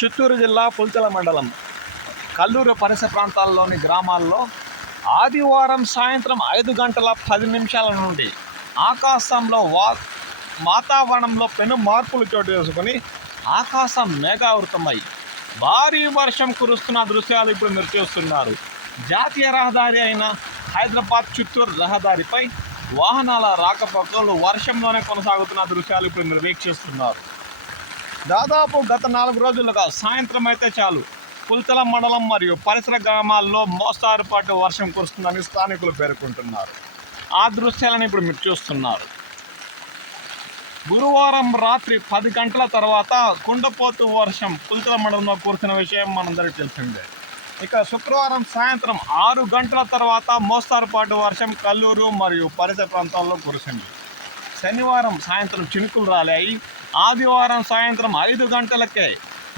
చిత్తూరు జిల్లా పుల్చల మండలం. కల్లూరు పరిసర ప్రాంతాల్లోని గ్రామాల్లో ఆదివారం సాయంత్రం ఐదు గంటల పది నిమిషాల నుండి ఆకాశంలో వా వాతావరణంలో పెను మార్పులు చోటు చేసుకుని ఆకాశం మేఘావృతమై భారీ వర్షం కురుస్తున్న దృశ్యాలు ఇప్పుడు మీరు చూస్తున్నారు. జాతీయ రహదారి అయిన హైదరాబాద్ చిత్తూరు రహదారిపై వాహనాల రాకపోకలు వర్షంలోనే కొనసాగుతున్న దృశ్యాలు ఇప్పుడు మీరు వీక్షిస్తున్నారు. దాదాపు గత నాలుగు రోజులుగా సాయంత్రం అయితే చాలు. పుల్తల మండలం మరియు పరిసర గ్రామాల్లో మోస్తారు పాటు వర్షం కురుస్తుందని స్థానికులు పేర్కొంటున్నారు. ఆ దృశ్యాలను ఇప్పుడు మీరు చూస్తున్నారు. గురువారం రాత్రి పది గంటల తర్వాత కుండపోతు వర్షం పుల్తల మండలంలో కురిసిన విషయం మనందరికీ తెలిసిందే. ఇక శుక్రవారం సాయంత్రం ఆరు గంటల తర్వాత మోస్తారుపాటు వర్షం కల్లూరు మరియు పరిసర ప్రాంతాల్లో కురిసింది. శనివారం సాయంత్రం చినుకులు రాలాయి. ఆదివారం సాయంత్రం ఐదు గంటలకే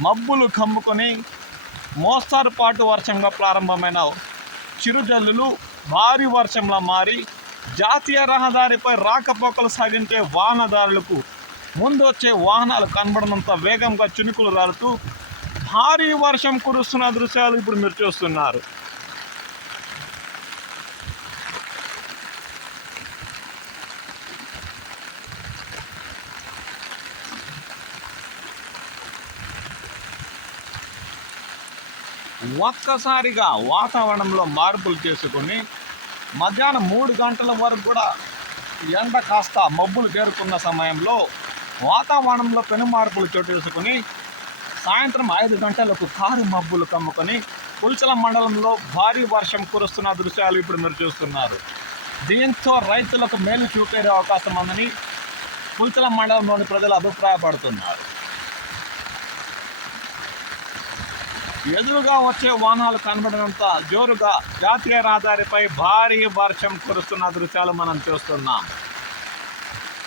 మబ్బులు కమ్ముకొని మోస్తారుపాటు వర్షంగా ప్రారంభమైన చిరుజల్లులు భారీ వర్షంలా మారి జాతీయ రహదారిపై రాకపోకలు సాగించే వాహనదారులకు ముందు వచ్చే వాహనాలు కనబడినంత వేగంగా చినుకులు రాలుతూ భారీ వర్షం కురుస్తున్న దృశ్యాలు ఇప్పుడు మీరు చూస్తున్నారు. ఒక్కసారిగా వాతావరణంలో మార్పులు చేసుకొని మధ్యాహ్నం మూడు గంటల వరకు కూడా ఎండ కాస్త మబ్బులు చేరుకున్న సమయంలో వాతావరణంలో పెను మార్పులు చోటు చేసుకుని సాయంత్రం ఐదు గంటలకు కారు మబ్బులు కమ్ముకొని పుల్చల మండలంలో భారీ వర్షం కురుస్తున్న దృశ్యాలు ఇప్పుడు మీరు చూస్తున్నారు. దీంతో రైతులకు మేలు చూపే అవకాశం ఉందని పుల్చల మండలంలోని ప్రజలు అభిప్రాయపడుతున్నారు. ఎదురుగా వచ్చే వాహనాలు కనబడినంత జోరుగా జాతీయ రహదారిపై భారీ వర్షం కురుస్తున్న దృశ్యాలు మనం చూస్తున్నాం.